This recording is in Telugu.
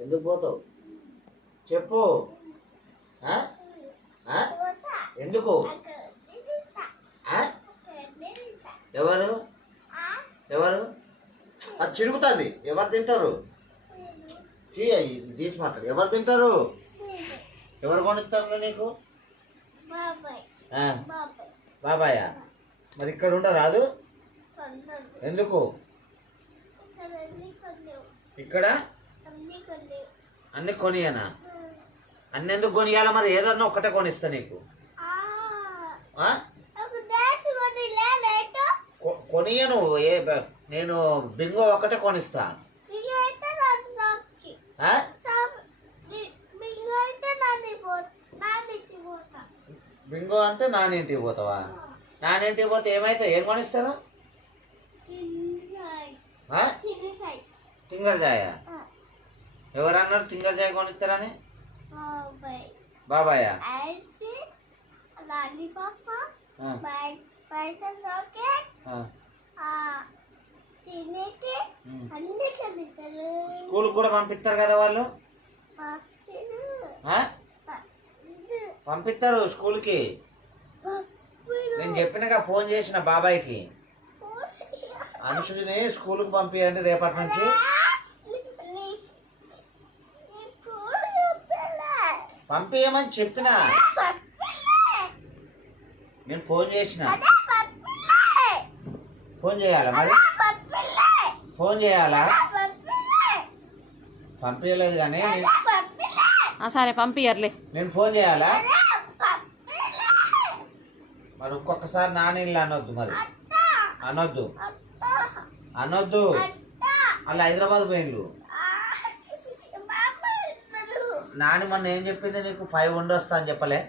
ఎందుకు పోతావు చెప్పు. ఎందుకు? ఎవరు ఎవరు అది చిరుగుతుంది? ఎవరు తింటారు? తీసి మాట్లాడు. ఎవరు తింటారు? ఎవరు కొనిస్తారు నీకు? బాబాయా? మరి ఇక్కడ ఉండరాదు? ఎందుకు? ఇక్కడ అన్ని కొనియనా? అన్ని ఎందుకు కొనియాలా? మరి ఏదన్నా ఒక్కటే కొనిస్తా నీకు. కొనియను. నేను బింగో ఒక్కటే కొనిస్తా. బింగో అంటే నానింటికి పోతావా? నానింటికి పోతే ఏమైతే ఏం కొనిస్తారు? టింగర్ జాయ? ఎవరన్నారు టింగర్ జాయ కొనిస్తారని? బాబాయా? స్కూల్ కూడా పంపిస్తారు కదా వాళ్ళు? పంపిస్తారు స్కూల్కి. నేను చెప్పినగా ఫోన్ చేసిన బాబాయ్కి, అనుషుని స్కూల్కి పంపించండి రేపటి నుంచి. పంపించమని చెప్పిన. నేను ఫోన్ చేసిన. ఫోన్ చేయాలా? మరి ఫోన్ చేయాలా? పంపించలేదు కానీ సరే పంపించర్లే. నేను ఫోన్ చేయాలా? మరి ఒక్కొక్కసారి నానిళ్ళు అనొద్దు. మరి అనొద్దు అనొద్దు. అలా హైదరాబాద్ పోయిండు. నాని మొన్న ఏం చెప్పింది నీకు? 5 ఉండొస్తా అని చెప్పలే?